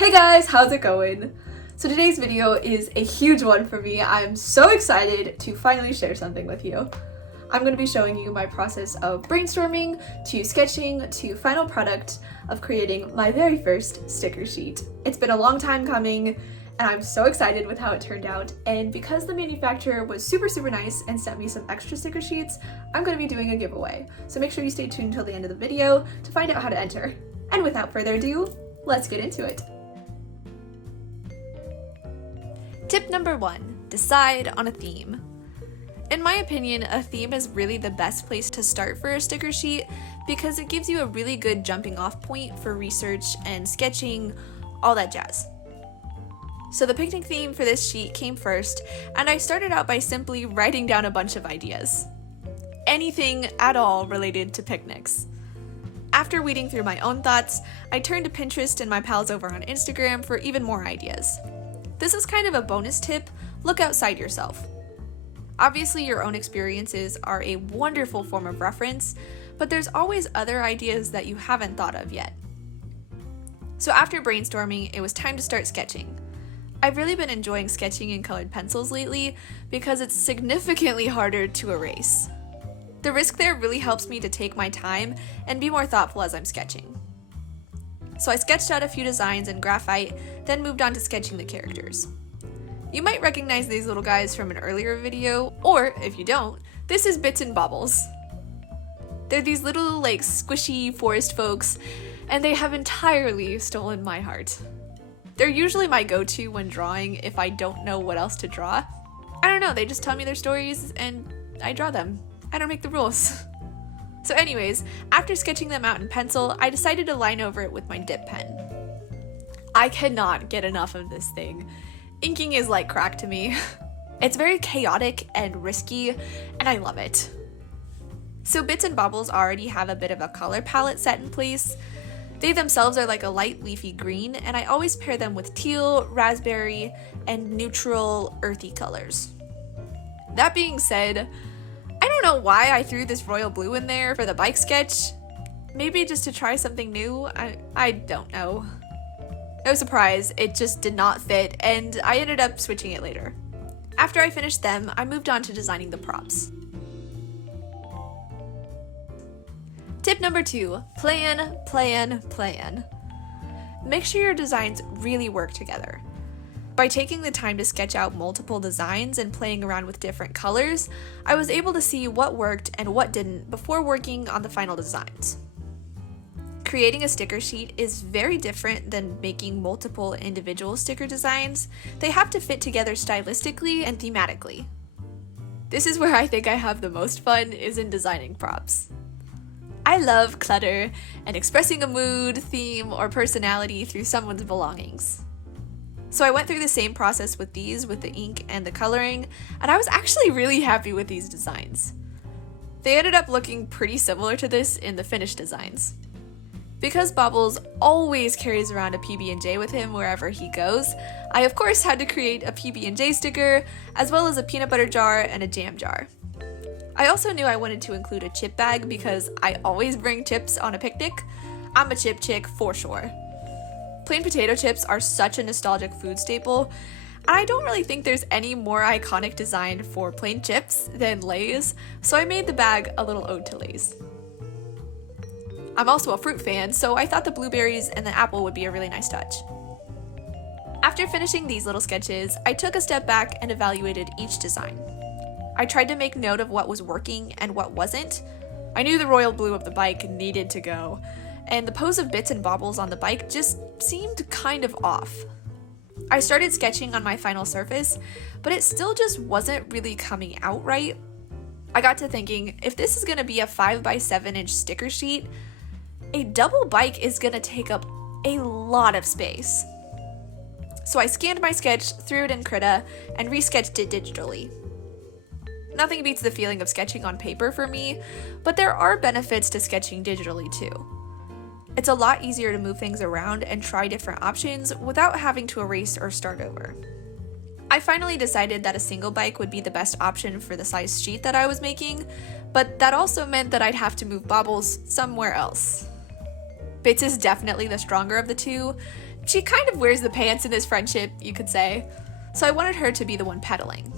Hey guys, how's it going? So today's video is a huge one for me. I'm so excited to finally share something with you. I'm going to be showing you my process of brainstorming, to sketching, to final product of creating my very first sticker sheet. It's been a long time coming, and I'm so excited with how it turned out, and because the manufacturer was super nice and sent me some extra sticker sheets, I'm going to be doing a giveaway. So make sure you stay tuned till the end of the video to find out how to enter. And without further ado, let's get into it. Tip number 1, decide on a theme. In my opinion, a theme is really the best place to start for a sticker sheet because it gives you a really good jumping off point for research and sketching, all that jazz. So the picnic theme for this sheet came first, and I started out by simply writing down a bunch of ideas. Anything at all related to picnics. After weeding through my own thoughts, I turned to Pinterest and my pals over on Instagram for even more ideas. This is kind of a bonus tip, look outside yourself. Obviously, your own experiences are a wonderful form of reference, but there's always other ideas that you haven't thought of yet. So after brainstorming, it was time to start sketching. I've really been enjoying sketching in colored pencils lately because it's significantly harder to erase. The risk there really helps me to take my time and be more thoughtful as I'm sketching. So I sketched out a few designs in graphite, then moved on to sketching the characters. You might recognize these little guys from an earlier video, or if you don't, this is Bits and Bobbles. They're these little squishy forest folks, and they have entirely stolen my heart. They're usually my go-to when drawing if I don't know what else to draw. I don't know, they just tell me their stories and I draw them. I don't make the rules. So anyways, after sketching them out in pencil, I decided to line over it with my dip pen. I cannot get enough of this thing. Inking is like crack to me. It's very chaotic and risky, and I love it. So Bits and Bobbles already have a bit of a color palette set in place. They themselves are like a light leafy green, and I always pair them with teal, raspberry, and neutral earthy colors. That being said, I don't know why I threw this royal blue in there for the bike sketch. Maybe just to try something new? I don't know. No surprise, it just did not fit, and I ended up switching it later. After I finished them, I moved on to designing the props. Tip number 2, plan. Make sure your designs really work together. By taking the time to sketch out multiple designs and playing around with different colors, I was able to see what worked and what didn't before working on the final designs. Creating a sticker sheet is very different than making multiple individual sticker designs. They have to fit together stylistically and thematically. This is where I think I have the most fun, is in designing props. I love clutter and expressing a mood, theme, or personality through someone's belongings. So I went through the same process with these, with the ink and the coloring, and I was actually really happy with these designs. They ended up looking pretty similar to this in the finished designs. Because Bobbles always carries around a PB&J with him wherever he goes, I of course had to create a PB&J sticker, as well as a peanut butter jar and a jam jar. I also knew I wanted to include a chip bag because I always bring chips on a picnic. I'm a chip chick for sure. Plain potato chips are such a nostalgic food staple, and I don't really think there's any more iconic design for plain chips than Lay's, so I made the bag a little ode to Lay's. I'm also a fruit fan, so I thought the blueberries and the apple would be a really nice touch. After finishing these little sketches, I took a step back and evaluated each design. I tried to make note of what was working and what wasn't. I knew the royal blue of the bike needed to go, and the pose of Bits and Bobbles on the bike just seemed kind of off. I started sketching on my final surface, but it still just wasn't really coming out right. I got to thinking, if this is going to be a 5x7 inch sticker sheet, a double bike is going to take up a lot of space. So I scanned my sketch, threw it in Krita, and resketched it digitally. Nothing beats the feeling of sketching on paper for me, but there are benefits to sketching digitally too. It's a lot easier to move things around and try different options without having to erase or start over. I finally decided that a single bike would be the best option for the size sheet that I was making, but that also meant that I'd have to move Bobbles somewhere else. Bits is definitely the stronger of the two, She kind of wears the pants in this friendship, you could say, so I wanted her to be the one pedaling.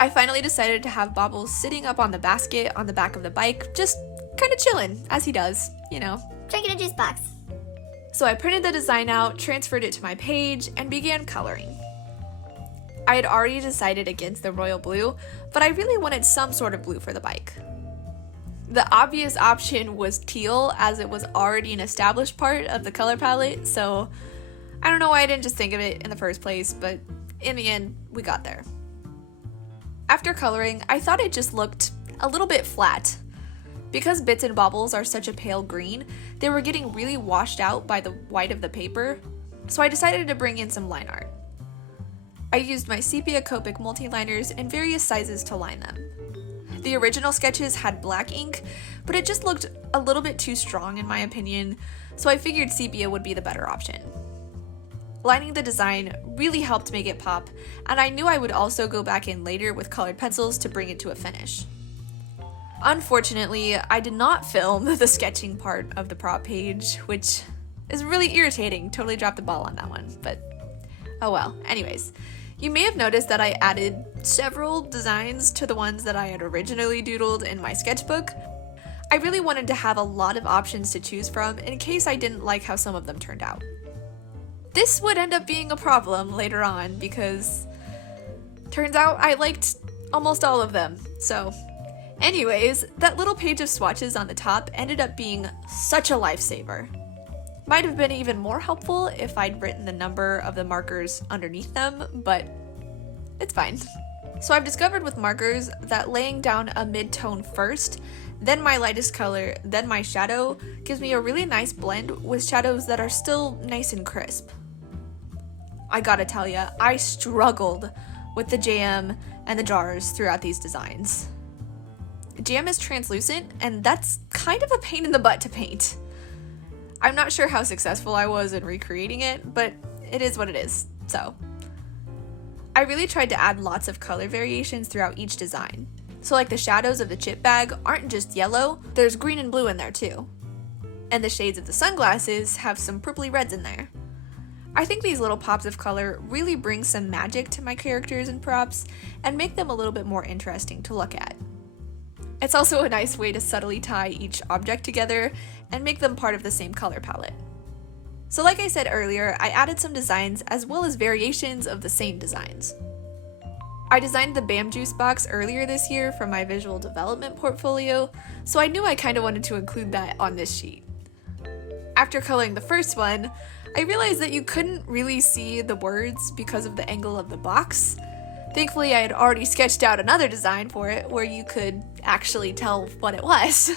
I finally decided to have Bobbles sitting up on the basket on the back of the bike, just kind of chilling, as he does, you know. Drinking a juice box. So I printed the design out, transferred it to my page, and began coloring. I had already decided against the royal blue, but I really wanted some sort of blue for the bike. The obvious option was teal, as it was already an established part of the color palette, so I don't know why I didn't just think of it in the first place, but in the end, we got there. After coloring, I thought it just looked a little bit flat. Because Bits and Bobbles are such a pale green, they were getting really washed out by the white of the paper, so I decided to bring in some line art. I used my sepia Copic multi-liners in various sizes to line them. The original sketches had black ink, but it just looked a little bit too strong in my opinion, so I figured sepia would be the better option. Lining the design really helped make it pop, and I knew I would also go back in later with colored pencils to bring it to a finish. Unfortunately, I did not film the sketching part of the prop page, which is really irritating. Totally dropped the ball on that one, but oh well. Anyways, you may have noticed that I added several designs to the ones that I had originally doodled in my sketchbook. I really wanted to have a lot of options to choose from in case I didn't like how some of them turned out. This would end up being a problem later on because turns out I liked almost all of them, so anyways, that little page of swatches on the top ended up being such a lifesaver. Might have been even more helpful if I'd written the number of the markers underneath them, but it's fine. So I've discovered with markers that laying down a mid-tone first, then my lightest color, then my shadow, gives me a really nice blend with shadows that are still nice and crisp. I gotta tell ya, I struggled with the jam and the jars throughout these designs. Jam is translucent, and that's kind of a pain in the butt to paint. I'm not sure how successful I was in recreating it, but it is what it is, so. I really tried to add lots of color variations throughout each design. So like the shadows of the chip bag aren't just yellow, there's green and blue in there too. And the shades of the sunglasses have some purpley reds in there. I think these little pops of color really bring some magic to my characters and props and make them a little bit more interesting to look at. It's also a nice way to subtly tie each object together and make them part of the same color palette. So like I said earlier, I added some designs as well as variations of the same designs. I designed the Bam Juice box earlier this year for my visual development portfolio, so I knew I kind of wanted to include that on this sheet. After coloring the first one, I realized that you couldn't really see the words because of the angle of the box. Thankfully, I had already sketched out another design for it where you could actually tell what it was.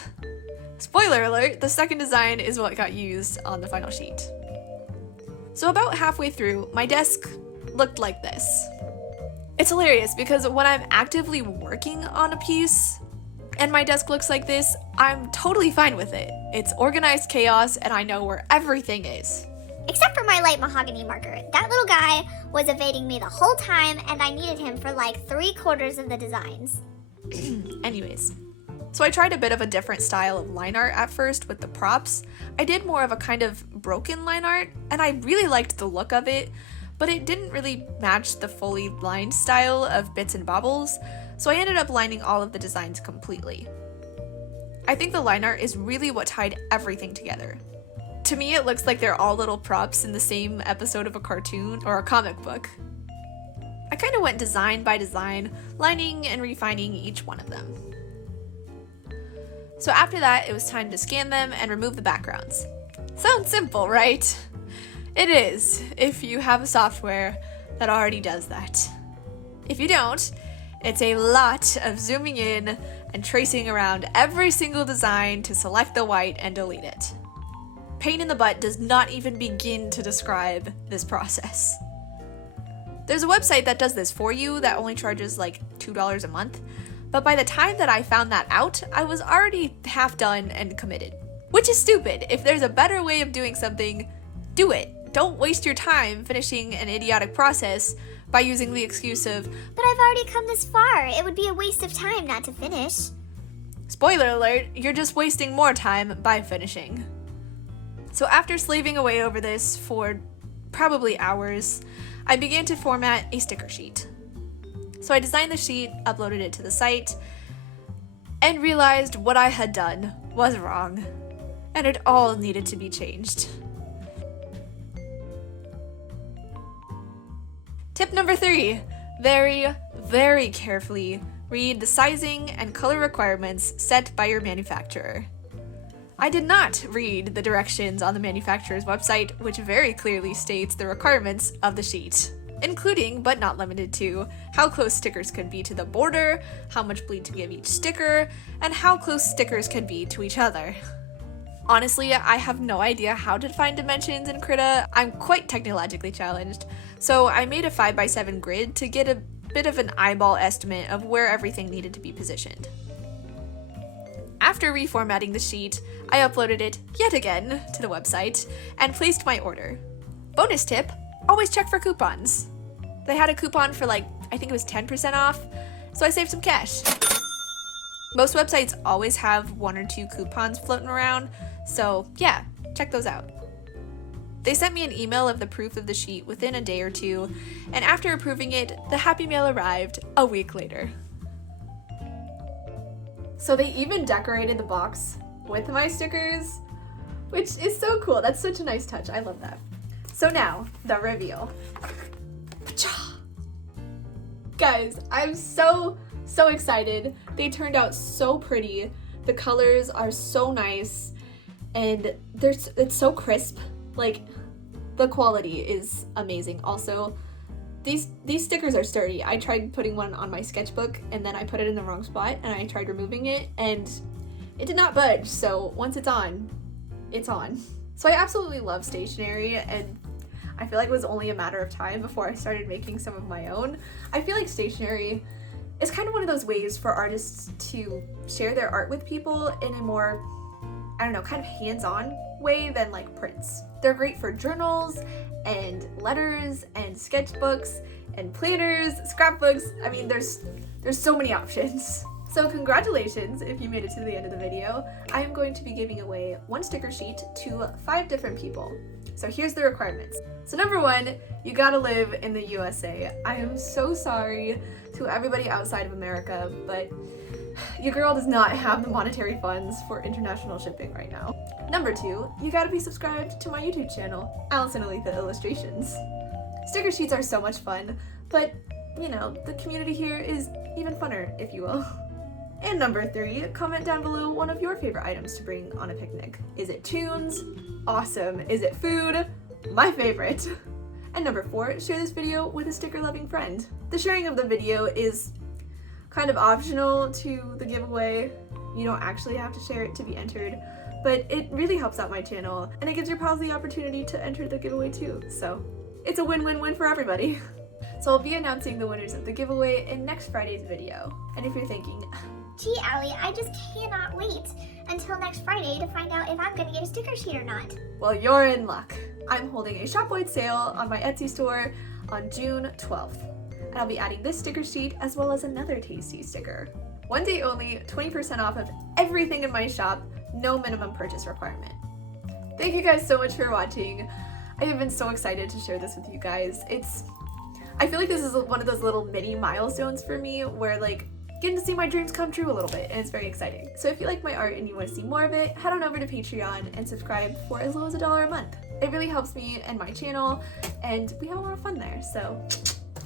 Spoiler alert, the second design is what got used on the final sheet. So about halfway through, my desk looked like this. It's hilarious because when I'm actively working on a piece and my desk looks like this, I'm totally fine with it. It's organized chaos and I know where everything is. Except for my light mahogany marker. That little guy was evading me the whole time, and I needed him for like 3/4 of the designs. Anyways, so I tried a bit of a different style of line art at first with the props. I did more of a kind of broken line art, and I really liked the look of it, but it didn't really match the fully lined style of Bits and Bobbles, so I ended up lining all of the designs completely. I think the line art is really what tied everything together. To me, it looks like they're all little props in the same episode of a cartoon or a comic book. I kind of went design by design, lining and refining each one of them. So after that, it was time to scan them and remove the backgrounds. Sounds simple, right? It is, if you have a software that already does that. If you don't, it's a lot of zooming in and tracing around every single design to select the white and delete it. Pain in the butt does not even begin to describe this process. There's a website that does this for you that only charges like $2 a month, but by the time that I found that out, I was already half done and committed. Which is stupid. If there's a better way of doing something, do it. Don't waste your time finishing an idiotic process by using the excuse of, But I've already come this far. It would be a waste of time not to finish. spoiler alert, you're just wasting more time by finishing. So after slaving away over this for probably hours, I began to format a sticker sheet. So I designed the sheet, uploaded it to the site, and realized what I had done was wrong, and it all needed to be changed. Tip number 3, very, very carefully read the sizing and color requirements set by your manufacturer. I did not read the directions on the manufacturer's website, which very clearly states the requirements of the sheet, including, but not limited to, how close stickers could be to the border, how much bleed to give each sticker, and how close stickers can be to each other. Honestly, I have no idea how to define dimensions in Krita. I'm quite technologically challenged, so I made a 5x7 grid to get a bit of an eyeball estimate of where everything needed to be positioned. After reformatting the sheet, I uploaded it yet again to the website and placed my order. Bonus tip, always check for coupons. They had a coupon for I think it was 10% off, so I saved some cash. Most websites always have 1 or 2 coupons floating around, so yeah, check those out. They sent me an email of the proof of the sheet within a day or 2, and after approving it, the happy mail arrived a week later. So they even decorated the box with my stickers, which is so cool. That's such a nice touch. I love that. So now, the reveal. Guys, I'm so excited. They turned out so pretty. The colors are so nice, and it's so crisp. The quality is amazing. Also, these stickers are sturdy. I tried putting one on my sketchbook, and then I put it in the wrong spot, and I tried removing it, and it did not budge. So once it's on, it's on. So I absolutely love stationery, and I feel like it was only a matter of time before I started making some of my own. I feel like stationery is kind of one of those ways for artists to share their art with people in a more, kind of hands-on way than prints. They're great for journals and letters and sketchbooks and planners, scrapbooks. I mean, there's so many options. So congratulations if you made it to the end of the video. I am going to be giving away 1 sticker sheet to 5 different people. So here's the requirements. So number 1, you gotta live in the USA. I am so sorry to everybody outside of America, but your girl does not have the monetary funds for international shipping right now. Number 2, you gotta be subscribed to my YouTube channel, Allison Aletha Illustrations. Sticker sheets are so much fun, but the community here is even funner, if you will. And number 3, comment down below one of your favorite items to bring on a picnic. Is it tunes? Awesome. Is it food? My favorite. And number 4, share this video with a sticker-loving friend. The sharing of the video is kind of optional to the giveaway. You don't actually have to share it to be entered, but it really helps out my channel, and it gives your pals the opportunity to enter the giveaway too. So it's a win-win-win for everybody. So I'll be announcing the winners of the giveaway in next Friday's video. And if you're thinking, Gee, Allie, I just cannot wait until next Friday to find out if I'm gonna get a sticker sheet or not. well, you're in luck. I'm holding a shop-wide sale on my Etsy store on June 12th. And I'll be adding this sticker sheet as well as another tasty sticker. One day only, 20% off of everything in my shop, no minimum purchase requirement. Thank you guys so much for watching. I have been so excited to share this with you guys. I feel like this is one of those little mini milestones for me where getting to see my dreams come true a little bit, and it's very exciting. So if you like my art and you want to see more of it, head on over to Patreon and subscribe for as low as $1 a month. It really helps me and my channel, and we have a lot of fun there,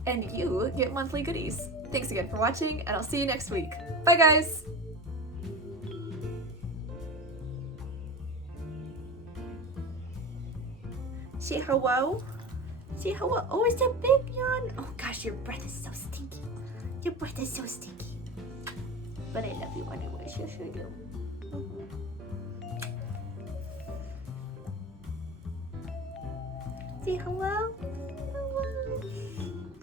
and you get monthly goodies. Thanks again for watching, and I'll see you next week. Bye guys! Say hello? Say hello. Oh, it's a big yawn. Oh gosh, your breath is so stinky. Your breath is so stinky. But I love you anyways. Yes, I do. Say hello.